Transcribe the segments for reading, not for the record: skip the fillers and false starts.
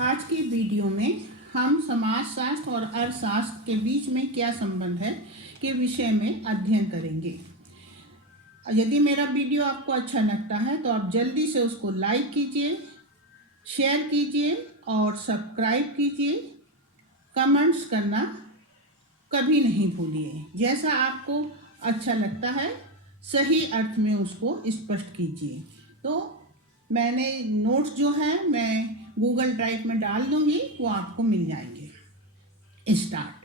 आज की वीडियो में हम समाजशास्त्र और अर्थशास्त्र के बीच में क्या संबंध है के विषय में अध्ययन करेंगे। यदि मेरा वीडियो आपको अच्छा लगता है तो आप जल्दी से उसको लाइक कीजिए, शेयर कीजिए और सब्सक्राइब कीजिए। कमेंट्स करना कभी नहीं भूलिए। जैसा आपको अच्छा लगता है सही अर्थ में उसको स्पष्ट कीजिए। तो मैंने नोट्स जो है मैं गूगल ड्राइव में डाल दूंगी, वो आपको मिल जाएंगे। स्टार्ट।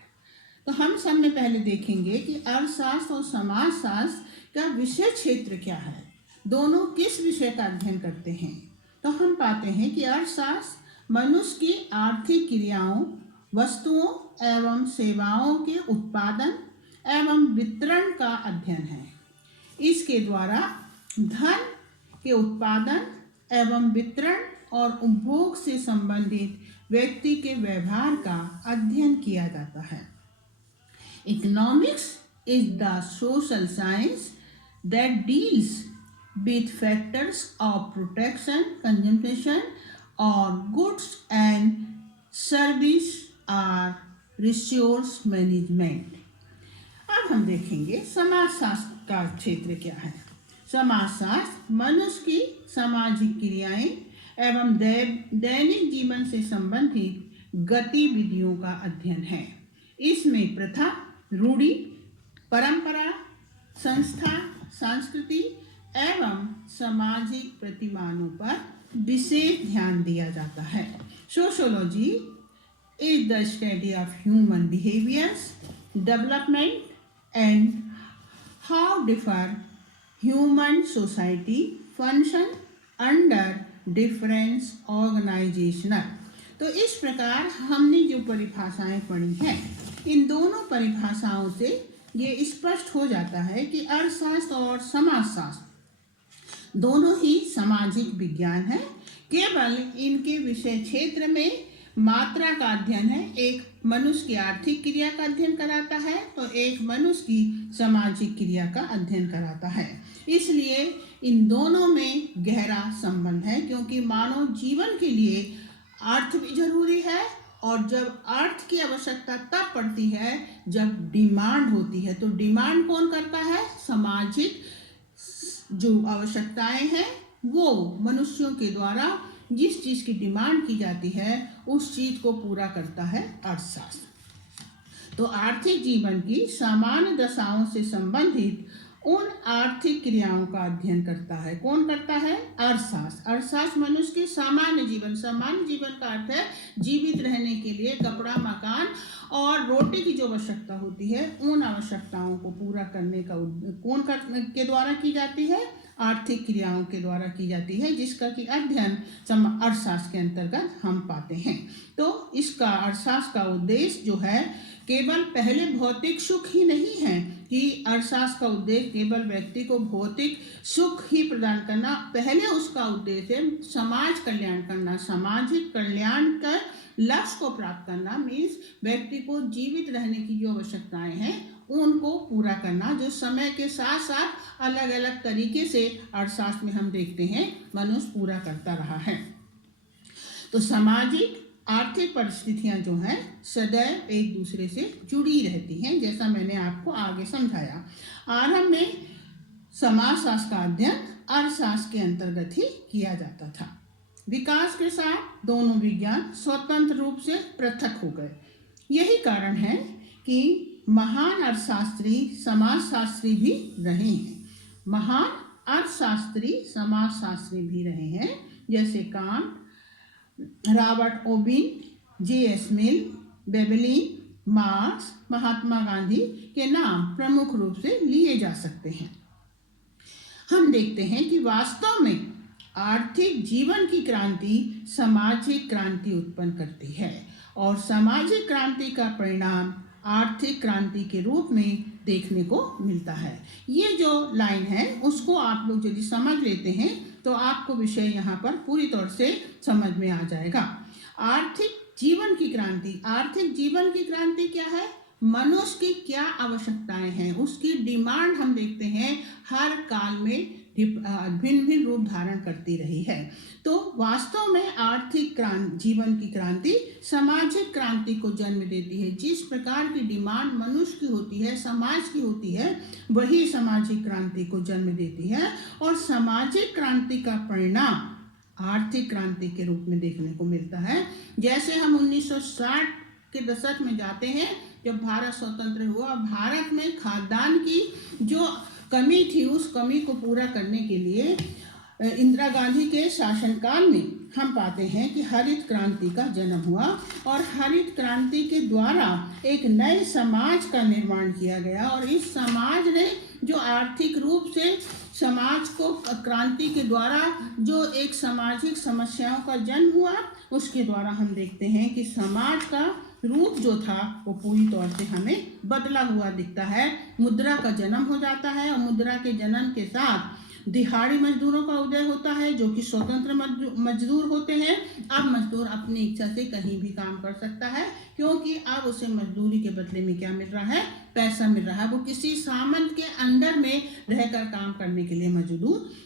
तो हम सब में पहले देखेंगे कि अर्थशास्त्र और समाजशास्त्र का विषय क्षेत्र क्या है, दोनों किस विषय का अध्ययन करते हैं। तो हम पाते हैं कि अर्थशास्त्र मनुष्य की आर्थिक क्रियाओं, वस्तुओं एवं सेवाओं के उत्पादन एवं वितरण का अध्ययन है। इसके द्वारा धन के उत्पादन एवं वितरण और उपभोग से संबंधित व्यक्ति के व्यवहार का अध्ययन किया जाता है। Economics is the social science that deals with factors of protection, consumption or goods and service or resource management। अब हम देखेंगे समाजशास्त्र का क्षेत्र क्या है। समाजशास्त्र मनुष्य की सामाजिक क्रियाएं एवं दैनिक जीवन से संबंधित गतिविधियों का अध्ययन है। इसमें प्रथा, रूढ़ि, परंपरा, संस्था, संस्कृति एवं सामाजिक प्रतिमानों पर विशेष ध्यान दिया जाता है। Sociology is the study of human behaviours, development and how differ human society function under difference organisational. तो इस प्रकार हमने जो परिभाषाएं पढ़ी हैं, इन दोनों परिभाषाओं से ये स्पष्ट हो जाता है कि अर्थशास्त्र और समाजशास्त्र दोनों ही सामाजिक विज्ञान है। केवल इनके विषय क्षेत्र में मात्रा का अध्ययन है। एक मनुष्य की आर्थिक क्रिया का अध्ययन कराता है तो एक मनुष्य की सामाजिक क्रिया का अध्ययन कराता है। इसलिए इन दोनों में गहरा संबंध है, क्योंकि मानव जीवन के लिए अर्थ भी जरूरी है और जब अर्थ की आवश्यकता तब पड़ती है जब डिमांड होती है। तो डिमांड कौन करता है? सामाजिक जो आवश्यकताएं हैं वो मनुष्यों के द्वारा जिस चीज की डिमांड की जाती है उस चीज को पूरा करता है अर्थशास्त्र। तो आर्थिक जीवन की सामान्य दशाओं से संबंधित उन आर्थिक क्रियाओं का अध्ययन करता है। कौन करता है? अर्थशास्त्र। अर्थशास्त्र मनुष्य के सामान्य जीवन का अर्थ है जीवित रहने के लिए कपड़ा, मकान और रोटी की जो आवश्यकता होती है उन आवश्यकताओं को पूरा करने का के द्वारा की जाती है? आर्थिक क्रियाओं के द्वारा की जाती है, जिसका कि अध्ययन अर्थशास्त्र के अंतर्गत हम पाते हैं। तो इसका अर्थशास्त्र का उद्देश्य जो है केवल पहले भौतिक सुख ही नहीं है कि अर्थशास्त्र का उद्देश्य केवल व्यक्ति को भौतिक सुख ही प्रदान करना। पहले उसका उद्देश्य है समाज कल्याण करना, सामाजिक कल्याण कर लक्ष्य को प्राप्त करना। मीन्स व्यक्ति को जीवित रहने की जो आवश्यकताएं हैं उनको पूरा करना, जो समय के साथ साथ अलग अलग तरीके से अर्थशास्त्र में हम देखते हैं मनुष्य पूरा करता रहा है। तो सामाजिक आर्थिक परिस्थितियां जो हैं सदैव एक दूसरे से जुड़ी रहती हैं, जैसा मैंने आपको आगे समझाया। आरंभ में समाजशास्त्र का अध्ययन अर्थशास्त्र के अंतर्गत ही किया जाता था। विकास के साथ दोनों विज्ञान स्वतंत्र रूप से पृथक हो गए। यही कारण है कि महान अर्थशास्त्री समाजशास्त्री भी रहे हैं। महान अर्थशास्त्री समाजशास्त्री भी रहे हैं, जैसे Kant, Robert Owen, J S. Mill, Veblen, Marx, Mahatma Gandhi के नाम प्रमुख रूप से लिए जा सकते हैं। हम देखते हैं कि वास्तव में आर्थिक जीवन की क्रांति सामाजिक क्रांति उत्पन्न करती है और सामाजिक क्रांति का परिणाम आर्थिक क्रांति के रूप में देखने को मिलता है। ये जो लाइन है उसको आप लोग यदि समझ लेते हैं तो आपको विषय यहाँ पर पूरी तौर से समझ में आ जाएगा। आर्थिक जीवन की क्रांति, आर्थिक जीवन की क्रांति क्या है? मनुष्य की क्या आवश्यकताएं हैं उसकी डिमांड हम देखते हैं हर काल में भिन्न भिन्न रूप धारण करती रही है। तो वास्तव में आर्थिक जीवन की क्रांति सामाजिक क्रांति को जन्म देती है। जिस प्रकार की डिमांड मनुष्य की होती है, समाज की होती है, वही सामाजिक क्रांति को जन्म देती है और सामाजिक क्रांति का परिणाम आर्थिक क्रांति के रूप में देखने को मिलता है। जैसे हम 1960 के दशक में जाते हैं, जब भारत स्वतंत्र हुआ, भारत में खाद्यान्न की जो कमी थी उस कमी को पूरा करने के लिए इंदिरा गांधी के शासनकाल में हम पाते हैं कि हरित क्रांति का जन्म हुआ और हरित क्रांति के द्वारा एक नए समाज का निर्माण किया गया और इस समाज ने जो आर्थिक रूप से समाज को क्रांति के द्वारा जो एक सामाजिक समस्याओं का जन्म हुआ, उसके द्वारा हम देखते हैं कि समाज का रूप जो था वो पूरी तौर से हमें बदला हुआ दिखता है। मुद्रा का जन्म हो जाता है और मुद्रा के जन्म के साथ दिहाड़ी मजदूरों का उदय होता है, जो कि स्वतंत्र मजदूर होते हैं। अब मजदूर अपनी इच्छा से कहीं भी काम कर सकता है, क्योंकि अब उसे मजदूरी के बदले में क्या मिल रहा है? पैसा मिल रहा है। वो किसी सामंत के अंडर में रहकर काम करने के लिए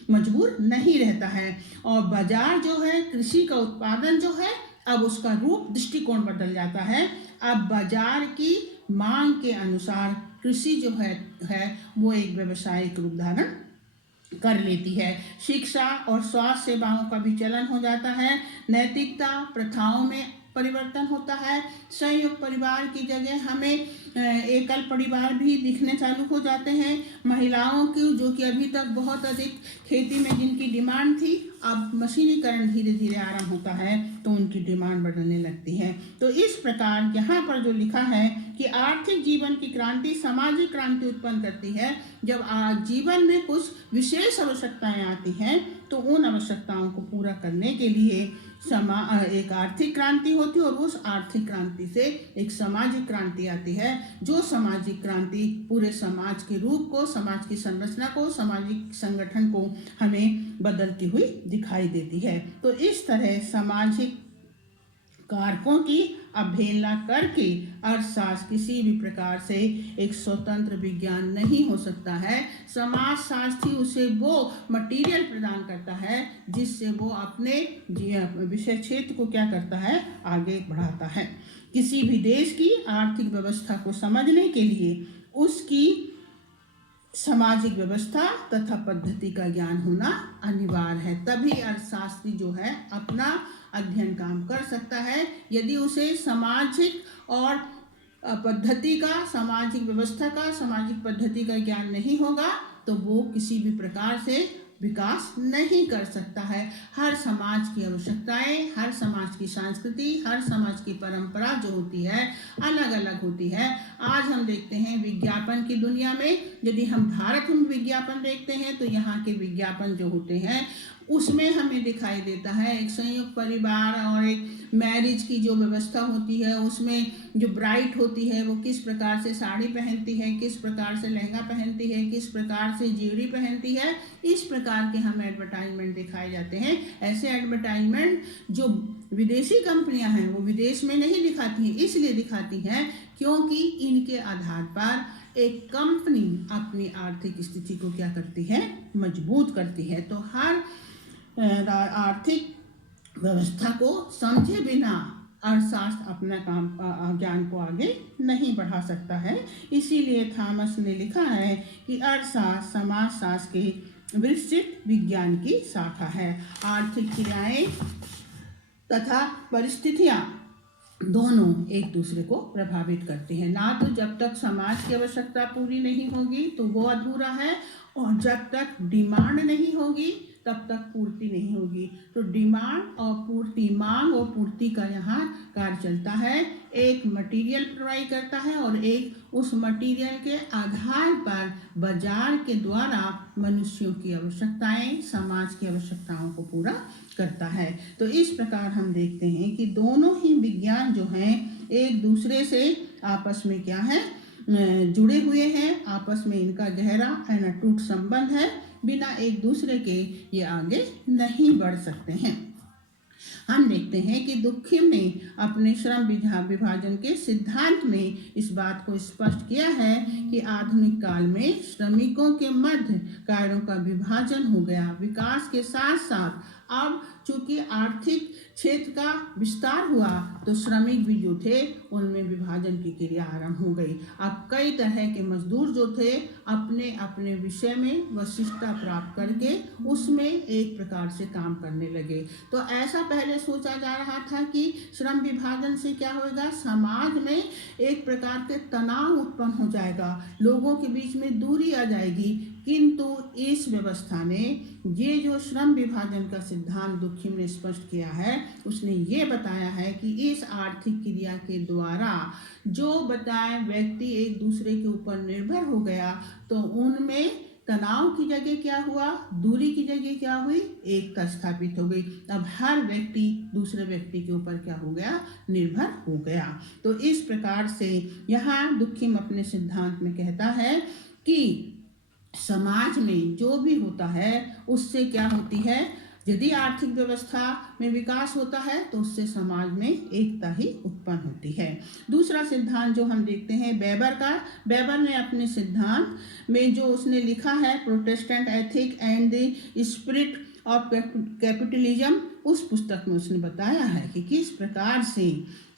मजबूर नहीं रहता है। और बाजार जो है, कृषि का उत्पादन जो है, अब उसका रूप दृष्टिकोण बदल जाता है। अब बाजार की मांग के अनुसार कृषि जो है वो एक व्यावसायिक रूप धारण कर लेती है। शिक्षा और स्वास्थ्य सेवाओं का भी चलन हो जाता है। नैतिकता प्रथाओं में परिवर्तन होता है। संयुक्त परिवार की जगह हमें एकल परिवार भी दिखने चालू हो जाते हैं। महिलाओं की जो कि अभी तक बहुत अधिक खेती में जिनकी डिमांड थी, अब मशीनीकरण धीरे धीरे आरंभ होता है तो उनकी डिमांड बढ़ने लगती है। तो इस प्रकार यहाँ पर जो लिखा है कि आर्थिक जीवन की क्रांति सामाजिक क्रांति उत्पन्न करती है। जब जीवन में कुछ विशेष आवश्यकताएं आती हैं तो उन आवश्यकताओं को पूरा करने के लिए एक आर्थिक क्रांति होती है और उस आर्थिक क्रांति से एक सामाजिक क्रांति आती है, जो सामाजिक क्रांति पूरे समाज के रूप को, समाज की संरचना को, सामाजिक संगठन को हमें बदलती हुई दिखाई देती है। तो इस तरह सामाजिक कारकों की अवहेलना करके अर्थशास्त्र किसी भी प्रकार से एक स्वतंत्र विज्ञान नहीं हो सकता है। समाजशास्त्री उसे वो मटेरियल प्रदान करता है जिससे वो अपने विषय क्षेत्र को क्या करता है? आगे बढ़ाता है। किसी भी देश की आर्थिक व्यवस्था को समझने के लिए उसकी सामाजिक व्यवस्था तथा पद्धति का ज्ञान होना अनिवार्य है। तभी अर्थशास्त्री जो है अपना अध्ययन काम कर सकता है। यदि उसे सामाजिक और पद्धति का, सामाजिक व्यवस्था का, सामाजिक पद्धति का ज्ञान नहीं होगा तो वो किसी भी प्रकार से विकास नहीं कर सकता है। हर समाज की आवश्यकताएं, हर समाज की संस्कृति, हर समाज की परंपरा जो होती है अलग अलग होती है। आज हम देखते हैं विज्ञापन की दुनिया में, यदि हम भारत में विज्ञापन देखते हैं तो यहाँ के विज्ञापन जो होते हैं उसमें हमें दिखाई देता है एक संयुक्त परिवार और एक मैरिज की जो व्यवस्था होती है, उसमें जो ब्राइड होती है वो किस प्रकार से साड़ी पहनती है, किस प्रकार से लहंगा पहनती है, किस प्रकार से ज्वेलरी पहनती है। इस प्रकार के हमें एडवर्टाइजमेंट दिखाए जाते हैं। ऐसे एडवर्टाइजमेंट जो विदेशी कंपनियां हैं वो विदेश में नहीं दिखाती हैं, इसलिए दिखाती हैं क्योंकि इनके आधार पर एक कंपनी अपनी आर्थिक स्थिति को क्या करती है? मजबूत करती है। तो हर आर्थिक व्यवस्था को समझे बिना अर्थशास्त्र अपना ज्ञान को आगे नहीं बढ़ा सकता है। इसीलिए थॉमस ने लिखा है कि अर्थशास्त्र समाजशास्त्र के विस्तृत विज्ञान की शाखा है। आर्थिक क्रियाएं तथा परिस्थितियां दोनों एक दूसरे को प्रभावित करती हैं। ना तो जब तक समाज की आवश्यकता पूरी नहीं होगी तो वो अधूरा है, और जब तक डिमांड नहीं होगी तब तक पूर्ति नहीं होगी। तो डिमांड और पूर्ति, मांग और पूर्ति का यहाँ कार्य चलता है। एक मटेरियल प्रोवाइड करता है और एक उस मटेरियल के आधार पर बाजार के द्वारा मनुष्यों की आवश्यकताएं, समाज की आवश्यकताओं को पूरा करता है। तो इस प्रकार हम देखते हैं कि दोनों ही विज्ञान जो हैं एक दूसरे से आपस में क्या है? जुड़े हुए हैं। आपस में इनका गहरा अटूट संबंध है। बिना एक दूसरे के ये आगे नहीं बढ़ सकते हैं। हम देखते हैं कि दुखिम ने अपने श्रम विभाजन के सिद्धांत में इस बात को स्पष्ट किया है कि आधुनिक काल में श्रमिकों के मध्य कार्यों का विभाजन हो गया। विकास के साथ साथ अब चूंकि आर्थिक क्षेत्र का विस्तार हुआ तो श्रमिक भी जो थे उनमें विभाजन की क्रिया आरंभ हो गई। अब कई तरह के मजदूर जो थे अपने अपने विषय में वशिष्ठता प्राप्त करके उसमें एक प्रकार से काम करने लगे। तो ऐसा पहले सोचा जा रहा था कि श्रम विभाजन से क्या होगा, समाज में एक प्रकार के तनाव उत्पन्न हो जाएगा, लोगों के बीच में दूरी आ जाएगी। किंतु इस व्यवस्था ने ये जो श्रम विभाजन का सिद्धांत दुखिम ने स्पष्ट किया है, उसने ये बताया है कि इस आर्थिक क्रिया के द्वारा जो बताए व्यक्ति एक दूसरे के ऊपर निर्भर हो गया तो उनमें तनाव की जगह क्या हुआ, दूरी की जगह क्या हुई, एकता स्थापित हो गई। अब हर व्यक्ति दूसरे व्यक्ति के ऊपर क्या हो गया, निर्भर हो गया। तो इस प्रकार से यहाँ दुखिम अपने सिद्धांत में कहता है कि समाज में जो भी होता है उससे क्या होती है, यदि आर्थिक व्यवस्था में विकास होता है तो उससे समाज में एकता ही उत्पन्न होती है। दूसरा सिद्धांत जो हम देखते हैं वेबर का, वेबर ने अपने सिद्धांत में जो उसने लिखा है Protestant ethic and the spirit of capitalism, उस पुस्तक में उसने बताया है कि किस प्रकार से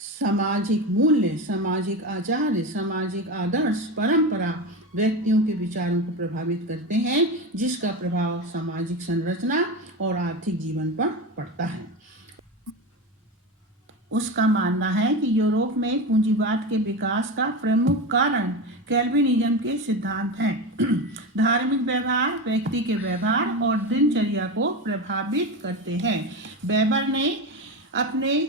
सामाजिक मूल्य, सामाजिक आचार्य, सामाजिक आदर्श, परंपरा व्यक्तियों के विचारों को प्रभावित करते हैं, जिसका प्रभाव सामाजिक संरचना और आर्थिक जीवन पर पड़ता है। उसका मानना है कि यूरोप में पूंजीवाद के विकास का प्रमुख कारण कैल्विनिज्म के सिद्धांत हैं। धार्मिक व्यवहार व्यक्ति के व्यवहार और दिनचर्या को प्रभावित करते हैं। वेबर ने अपने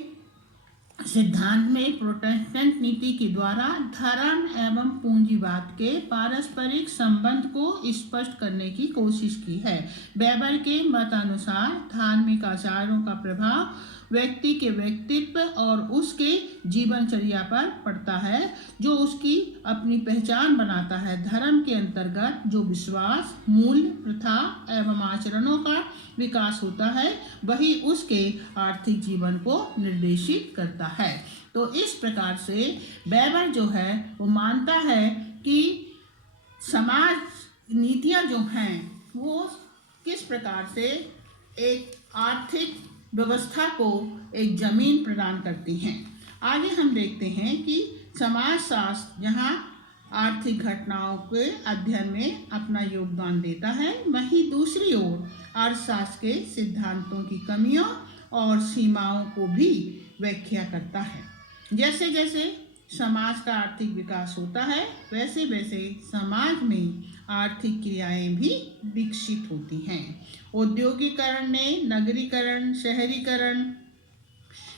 सिद्धांत में प्रोटेस्टेंट नीति के द्वारा धर्म एवं पूंजीवाद के पारस्परिक संबंध को स्पष्ट करने की कोशिश की है। वेबर के मत अनुसार धार्मिक आचारों का प्रभाव व्यक्ति के व्यक्तित्व और उसके जीवनचर्या पर पड़ता है, जो उसकी अपनी पहचान बनाता है। धर्म के अंतर्गत जो विश्वास, मूल्य, प्रथा एवं आचरणों का विकास होता है वही उसके आर्थिक जीवन को निर्देशित करता है। तो इस प्रकार से वेबर जो है वो मानता है कि समाज नीतियां जो हैं वो किस प्रकार से एक आर्थिक व्यवस्था को एक जमीन प्रदान करती हैं। आगे हम देखते हैं कि समाजशास्त्र जहाँ आर्थिक घटनाओं के अध्ययन में अपना योगदान देता है, वहीं दूसरी ओर अर्थशास्त्र के सिद्धांतों की कमियों और सीमाओं को भी व्याख्या करता है। जैसे जैसे समाज का आर्थिक विकास होता है वैसे वैसे समाज में आर्थिक क्रियाएं भी विकसित होती हैं। औद्योगिकरण ने नगरीकरण, शहरीकरण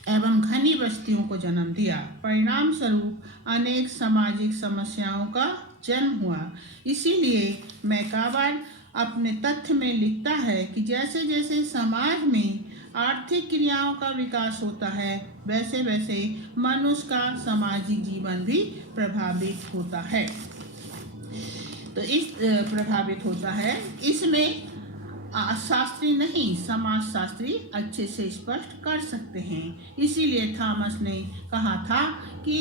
एवं घनी बस्तियों को जन्म दिया। परिणाम स्वरूप अनेक सामाजिक समस्याओं का जन्म हुआ। इसीलिए मैकावर अपने तथ्य में लिखता है कि जैसे जैसे समाज में आर्थिक क्रियाओं का विकास होता है वैसे वैसे मनुष्य का सामाजिक जीवन भी प्रभावित होता है। तो इस प्रभावित होता है, इसमें शास्त्री नहीं समाजशास्त्री अच्छे से स्पष्ट कर सकते हैं। इसीलिए थॉमस ने कहा था कि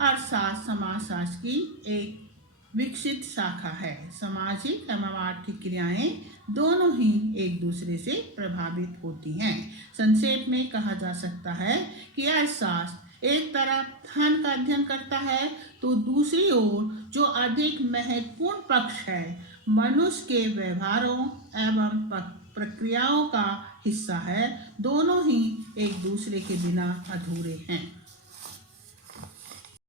अर्थशास्त्र समाजशास्त्र की एक विकसित शाखा है। सामाजिक एवं आर्थिक क्रियाएं दोनों ही एक दूसरे से प्रभावित होती हैं। संक्षेप में कहा जा सकता है कि अर्थशास्त्र एक तरफ धन का अध्ययन करता है तो दूसरी ओर जो अधिक महत्वपूर्ण पक्ष है मनुष्य के व्यवहारों एवं प्रक्रियाओं का हिस्सा है। दोनों ही एक दूसरे के बिना अधूरे हैं।